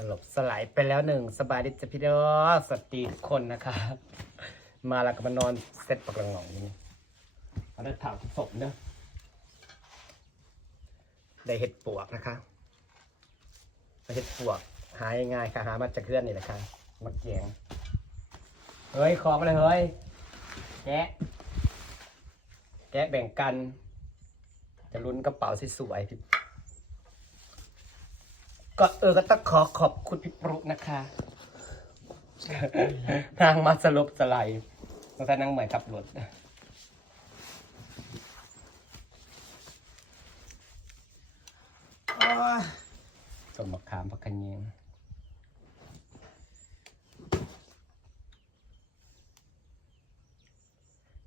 สลบสลายไปแล้วหนึ่งสบายดีจ้ะพี่น้องสวัสดีทุกคนนะคะ มาแล้วก็มานอนเซ็ตปากกระหง่องนี่มาได้ถามศพเนอะได้เห็ดปวกนะคะได้เห็ดปวกหายง่ายค่ะหามาจากเพื่อนนี่แหละค่ะมาแกงเฮ้ยของอะไรเฮ้ยแกะแกะแบ่งกัน จะลุ้นกระเป๋าสวยๆพี่ ก็เออก็ต้องขอขอบคุณพี่ปรุนะคะ นางมาสลบสไลด์ตั้งแต่นางใหม่ขับรถต้นมะขามพักกันเยง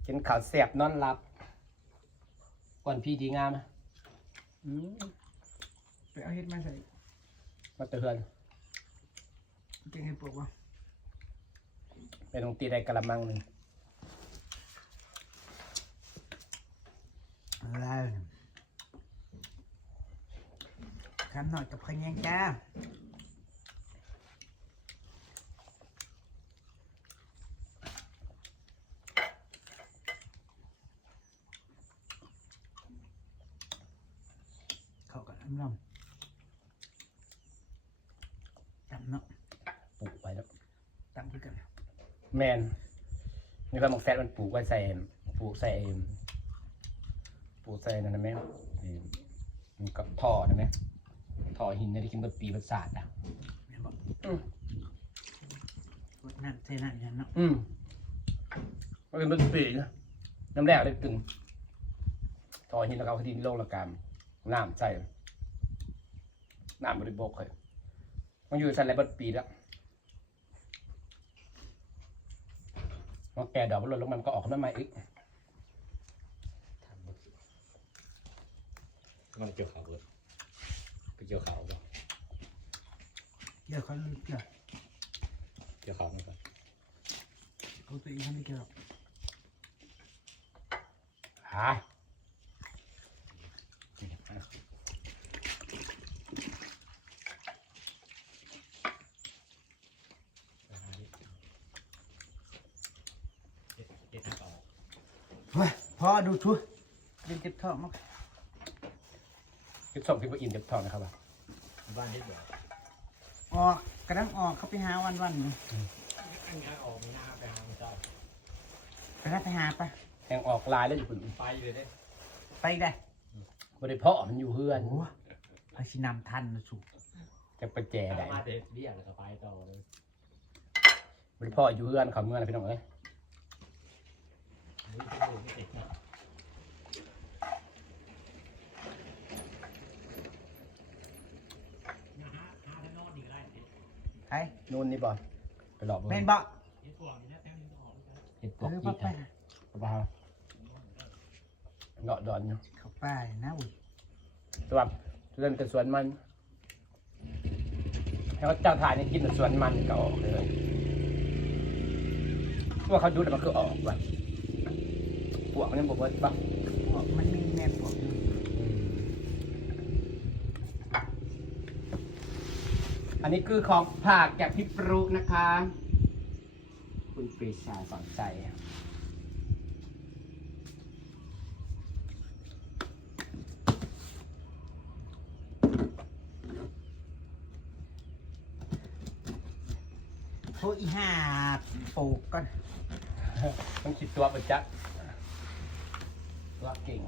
กินข้าวเสียบนอนหลับก่อนพี่ดีงามอะอืมไปเอาเห็ดมาใส่ มาเตือนเก่งเห็ดปลวกวะไปตรงตีได้กระมังหนึ่งอะไรคำหน่อยกับขยังจ้าเข้ากันน้ำน้ำตำเนาะ ปลูกไว้แล้ว ตำด้วยกัน แมนนี่ก็มักแซดมันปลูกไว้ใส่ปลูกใส่ปลูกใส่นั่นนะแม่ไอ้มันกับท่อนะแม่ท่อหินเนี่ยที่กินกับปีประสาทอะแม่นบอกอืมรดน้ำเทน้ำอย่างเนาะอืมมันเป็นเป็นปีนะน้ำแรกเลยตึงท่อหินแล้วก็เอาดินลงและกันน้ำใส่น้ำบริโภคเลยมันอยู่ใส่อะไรบัดปีแล้ว มันแก่ดอกมันหล่นลงมามันก็ออกมาใหม่อีกมันเกี่ยวเขาเลยไปเกี่ยวเขาป่ะเดี๋ยวเขาลืมเกี่ยวเกี่ยวเขาไหมครับเขาตัวเองเขาไม่เกี่ยวหรอกหา เกี่ยวเขา เฮ้ย พอดูทุเรียนเก็บท้องมั้งคลิปส่งคลิปว่าอินเจ็บทองนะครับว่าบ้านที่เดียวออกกระดังออกเขาไปหาวันวันๆอยู่อันนี้ออกไม่น่าไปหาเจ้ากระดังไปหาไปแหงออกลายแล้วอยู่คุณไปเลยได้ไปอีกได้บริเพาะมันอยู่เพื่อนโอ้พระชินำทันนะสุจะไปแจได้มาเด็ดเรียกแล้วก็ไปต่อเลยบริเพาะอยู่เพื่อนเขาเมื่อไรพี่น้องเอ้ยนี่ก็ดู ไม่ติดนะหาหาไปนอนดีก็ได้ไอ้นู่นนี่บอลไปหลอกเบอแม่นร์บ่เห็ดพวกนี้นะแต้มนี้ออกด้วยเห็ดปเอวกออีพ่อกไปอะปะปะเงาะดอนอยู่เข้าไปนะอุ้ยสวัสดีเริ่มแต่สวนมันแล้วเจ้าถ่ายนี่กินแต่สวนมันก็ออกเลยว่าเขาดูแต่มันคือออกว่ะป วกมันยังบอกว่าปะพวกมันมีแม่พวกอยู่อันนี้คือของผักจากพี่ปรุนะคะ คุณปรีชาสอนใจโทษอีห่าปลูกก่อน ต้องคิดตัวประจักษ์ ตัวเก่ง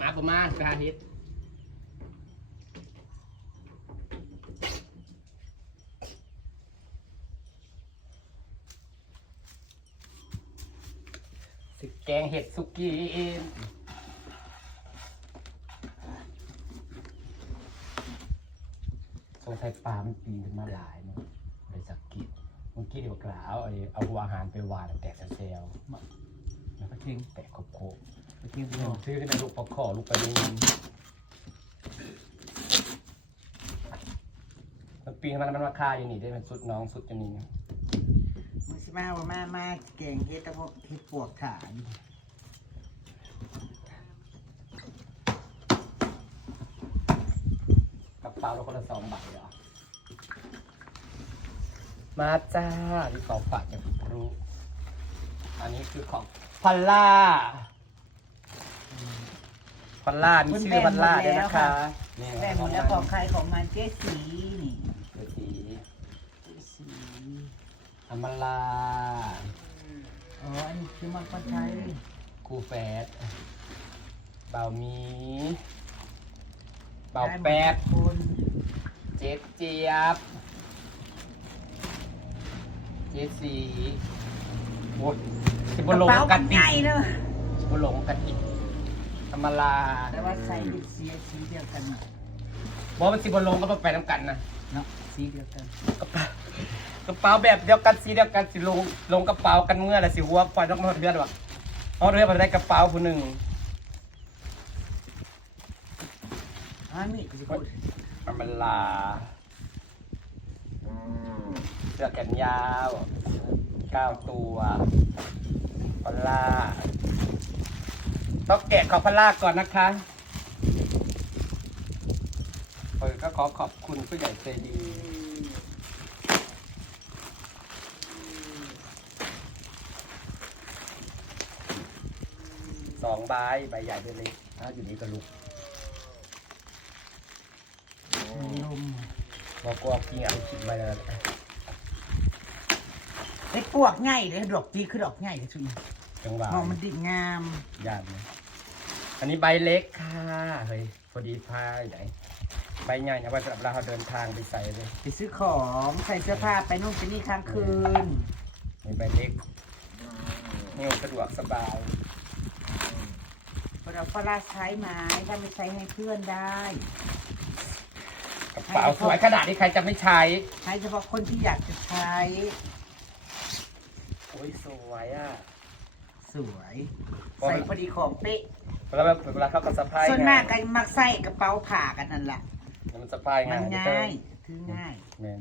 มาประมาณการฮิตสิแกงเห็ดสุกี้ สงสัยปลามันปีนขึ้นมาหลายเนาะเลยสักกิดเมื่อกี้เดี๋ยวกล่าวเอาไอ้เอาหัวอาหารไปหวานแตกเซลล์แล้วก็ทิ้งแตกขบโคบไปเที่ยวๆเที่ยวซื้อขึ้นในลูกปอกคอลูกไปดูมันปีนขึ้นมาแล้วมันมาคาอยู่นี่ได้มันสุดน้องสุดจะนี่มือสิมาว่ามามาแกงเฮ็ดตะโพกเฮ็ดปวกขาอยู่ กระเป๋าเราคนละสองใบเหรอ มาจ้าที่ของฝากจากรู้ อันนี้คือของพัลล่า พัลล่า มีชื่อพัลล่าด้วยนะคะนี่แต่หมดแล้วของใครของมันเจ๊สีนี่เดี๋ยวสีเจ๊สีอัมมาลาอ๋ออันนี้คือมันคนไทยกูแฟดเบามี เบาแป๊บคุณเจ๊เจี๊ยบ เจ๊สีโอ้ยสิบกระลงเป๋ากัมันนดิใหญ่เนอะสิบลงกันดิธรรมลาแต่ว่าใส่เป็นสีสีเดียวกันน่ะบอกว่าสิบลงก็ต้องไปน้ำกันนะเนาะสีเดียวกันกระเป๋ากระเป๋าแบบเดียวกันสีเดียวกันสิลงลงกระเป๋ากันเมื่อไรสิหัวปล่อยต้องนอนเรือนวะเอาเรือมาได้กระเป๋าผู้หนึ่ง อ๋อนี่ก็จะพูดธรรมลาเสื้อแขนยาวเก้าตัวพอลล่าต้องแกะของพอลล่าก่อนนะคะเออก็ขอขอบคุณผู้ใหญ่ใจดีสองใบใบใหญ่ใบเล็กถ้าอยู่นี่ก็ลุก ลม บอกกลัวกินเอาคิดไปแล้วไอ้ปวกง่ายเลยดอกจีคือดอกง่ายเลยชุนจังหวะมองมันดิงามยากเลยอันนี้ใบเล็กค่ะเฮ้ยพอดีพาไหนใบใหญ่เอาไว้สำหรับเราเดินทางไปใส่เลยไปซื้อของใส่เสื้อผ้าไปนู่นไปนี่ค้างคืนมีใบเล็กนี่สะดวกสบายเราก็ลาใช้ไม้ถ้าไม่ใช้ให้เพื่อนได้ กระเป๋าสวยขนาดนี้ใครจะไม่ใช้ให้เฉพาะคนที่อยากจะใช้ โอ้ยสวยอะสวยใส่พอดีของเป๊ะเวลาแบบเวลาเข้ากับสะพายส่วนมากก็มักใส่กระเป๋าผ่ากันนั่นแหละมันสะพายมัง่านยง่ายถือง่ายแมน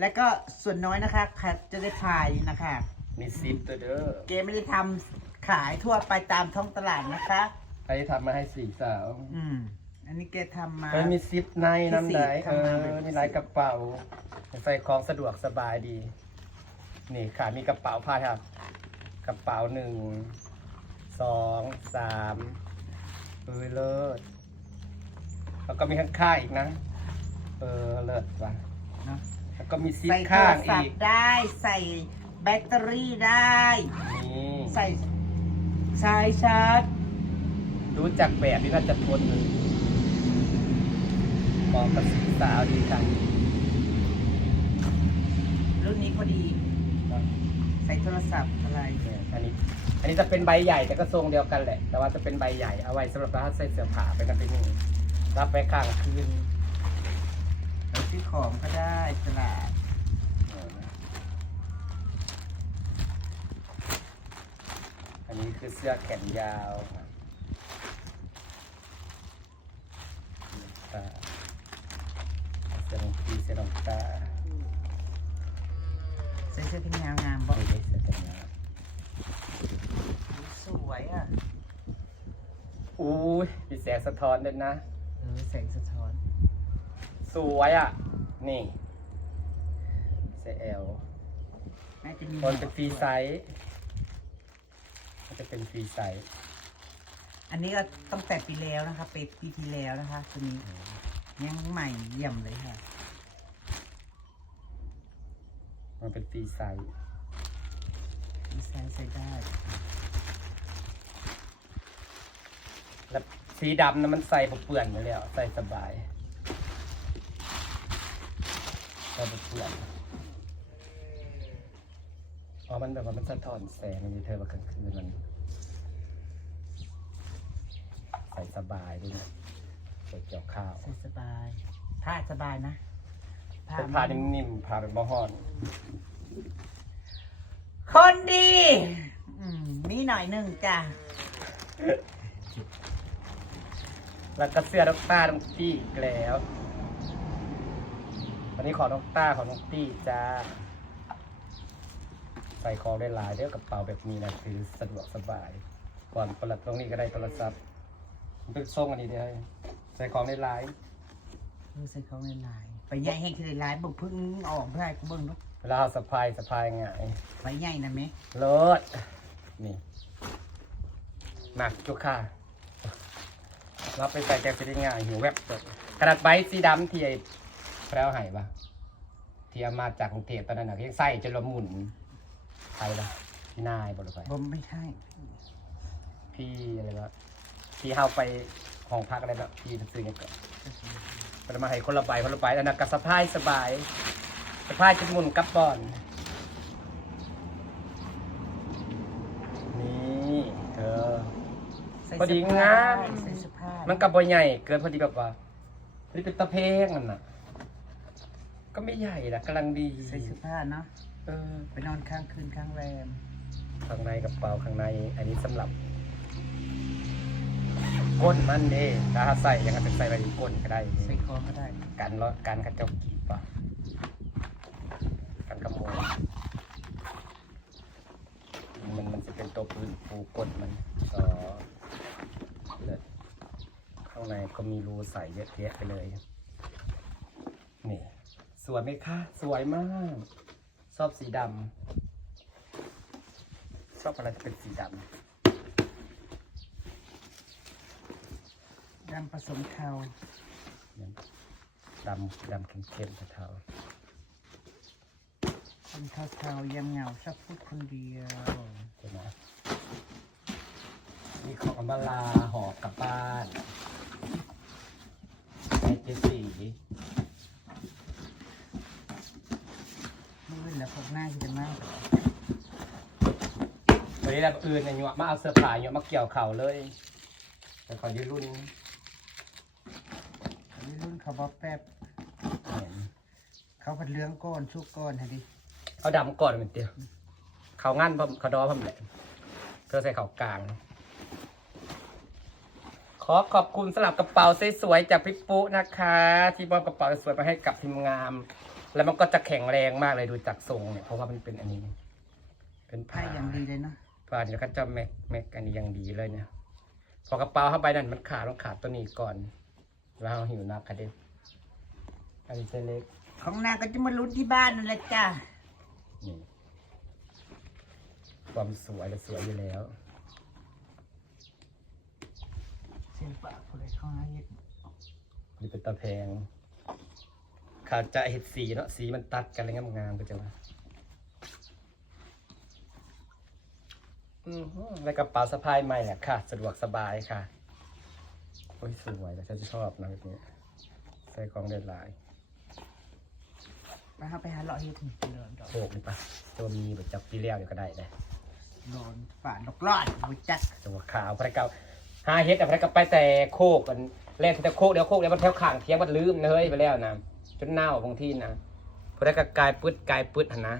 แล้วก็ส่วนน้อยนะคะค่ะจะได้พายนะคะมีซิปตัวเด้อเกมไม่ได้ทำขายทั่วไปตามท้องตลาดนะคะใครทำมาให้สี่สาว อืม อันนี้เกทำมา มันมีซิปในน้ำไหนมีซิปเออทำมาเป็นมีหลายกระเป๋าใส่ของสะดวกสบายดี นี่ค่ะมีกระเป๋าผ้าครับ กระเป๋าหนึ่งสองสามเออเลิศแล้วก็มีข้างๆอีกนะ เออเลิศว่ะเนาะแล้วก็มีซิปใส่โทข้ารงศัอีพกท์ได้ใส่แบตเตอรี่ได้ นี่ใส่สายชาร์จ รู้จักแบบนี้น่าจะทนเลย มองกับสีสาวดีจังรุ่นนี้พอดี ใส่โทรศัพท์อะไรเนี่ยอันนี้ อันนี้จะเป็นใบใหญ่แต่ก็ทรงเดียวกันแหละ แต่ว่าจะเป็นใบใหญ่เอาไว้สำหรับเราใส่เสื้อผ้าไปกันไปนี่รับไปข้างคืนไปซื้อของก็ได้ตลาดอันนี้คือเสื้อแขนยาวตาเสื้อน้องพีเสื้อน้องตาใส่เสื้อแขนยาวงามไม่บ่ได้เสื้อแขนยาวสวยอะอุ้ยมีแสงสะท้อนด้วยนะ เออแสงสะท้อน สวยอะ นี่เซลน่าจะมีมันเป็นฟรีไซส์มันจะเป็นฟรีไซส์อันนี้ก็ตั้งแต่ปีแล้วนะคะไปปีที่แล้วนะคะตัวนี้ยังใหม่เยี่ยมเลยค่ะ มันเป็นฟรีไซส์ดีไซน์ใส่ได้ แล้วสีดำนะมันใส่บ่เปื่อนอยู่แล้ว ใส่สบาย ใส่บ่เปื่อนอ๋อมันแบบว่ามันสะท้อนแสงมันอยู่เธอว่ากลางคืนมัน ใส่สบายด้วยนะใส่เกี่ยวข้าว ใส่สบาย ผ้าสบายนะ เป็นผ้านิ่มๆผ้าเป็นมะฮอน คนดีอืมมีหน่อยหนึ่งจ้ะแล้วก็เสื้อน้องต้าน้องตี้อีกแล้ว วันนี้ขอน้องต้าของน้องตี้จ้า ใส่ของได้หลายเด้อกระเป๋าแบบนี้นะคือสะดวกสบาย ก่อนประหลัดตรงนี้ก็ได้โทรศัพท์มันเป็นทรงอันนี้เด้อใส่ของได้หลายเออใส่เขาในลาย ไปใหญ่ให้คือลายบุกพึ่งออกเพื่อให้กูเบิ่งเนาะเวลาเอาสะพายสะพายง่ายไปใหญ่นะแม่เลิศนี่หนักจุกค่ะรับไปใส่แกงสีได้ง่ายหิวแวบเลยกระดาษใบสีดำที่ไอ้แพรวไห้ปะที่เอามาจากกรุงเทพตอนนั้นน่ะยังใส่จนละมุนใครปะพี่นายบหริไปบ่ไม่ใช่พี่อะไรวะพี่เฮาไปห้องพักอะไรแบบพี่ซื้อเนี่ยก่อน มันมาให้คนละใบคนละใบแล้วนะกระสะพายสบายสะพายจนหมุนกลับบอนนี่เธอใส่พอดีเสื้ผ้งาม ใส่เสื้อผ้ามันกับบอใหญ่เกินพอดีแบบว่าพอดีเป็นตะเพงนั่นน่ะ ก็ไม่ใหญ่นะกำลังดีใส่เสื้อผ้าเนาะเออ ไปนอนค้างคืนค้างแรมข้างในกระเป๋าข้างใน อันนี้สำหรับ ก้นมันเด้ถ้าใส่ยังไงจะใส่ไปที่ก้นก็ได้ใส่คอก็ได้กันล้อกันกระจกกีบป่ะกันกระโมยมันมันจะเป็นตัวปืนปูก้นมันอ๋อเลยข้างในก็มีรูใส่เยอะแยะไปเลยนี่สวยไหมคะ สวยมาก ชอบสีดำชอบอะไรที่เป็นสีด ดำผสมเทาำดำดำเข้มๆเทาเป็นเทาเทาๆยำเหงาชอบพูดคนเดียวๆใช่ไหมมีของอัมบาลาหอบกลับบ้านไอเจสีมื่อแล้วพวกหน้าที่จะมากวันนี้แบบอื่นเนี่ยหยวกมาเอาเสื้อผ้าหยวกมาเกี่ยวเข่าเลย แต่ขอยืนรุ่นนี่รุ่น เขาบอกแป๊บเห็นเขาผัดเลื้องก้อนชุกก้อนให้ดิเอาดำก่อนเหมือนเดียวเขางั้นพร้อมเขาดอพร้อมแหละเพื่อใส่เขากลาง ขอขอบคุณสำหรับกระเป๋าสวยๆจากพี่ปุ๊นะคะ ที่มอบกระเป๋าสวยมาให้กับทีมงาน แล้วมันก็จะแข็งแรงมากเลยดูจากทรงเนี่ยเพราะว่ามันเป็นอันนี้ เป็นไพ่อย่างดีเลยเนาะผ้าเดี๋ยวก็จะแม็กแม็กอันนี้ยังดีเลยเนี่ยพอกระเป๋าเข้าไปนั่นมันขาดต้องขาดตัวนี้ก่อน แล้วหิวนักค่ะเด็กอันนี้เส้นเล็กของนางก็จะมาลุ้นที่บ้านนั่นแหละจ้านี่ความสวยและสวยอยู่แล้วเส้นปากคนเลยเข้าหาเฮ็ดนี่เป็นตะแพงขาดจะเห็ดสีเนาะสีมันตัดกันเลยงามๆก็จะว่าอือหือแล้วกระเป๋าสะพายใหม่เนี่ยค่ะ สะดวกสบายค่ะโอ้ยสวยแต่ฉันจะชอบนะแบบนี้ใส่ของได้หลายไปหาไปหาเลาะเฮ็ดนี่เดินดอกโชคนี่ปะตัวมีแบบจับปีเลี้ยวเดี๋ยวก็ได้เลยโดนฝาดลอดบุจักตัวขาวพระเก่าหาเฮ็ดแต่พระเก่าไปแต่โคกกันแล่นแต่โคกเดี๋ยวโคกเดี๋ยวมันแถวข้างเทียงมันลืมนะเฮ้ยไปแล้วนะจนเน่าบางที่นะพระเก่ากลายปืดกลายปืดหันนะ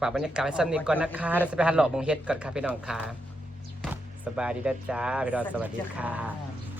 ฝากบรรยากาศไว้สั้นนี้ก่อนนะคะเราจะไปหาหลอกบงเฮ็ดก่อนค่ะพี่น้องค่ะ สบายดีนะจ้าพี่ดอนสวัสดีค่ะ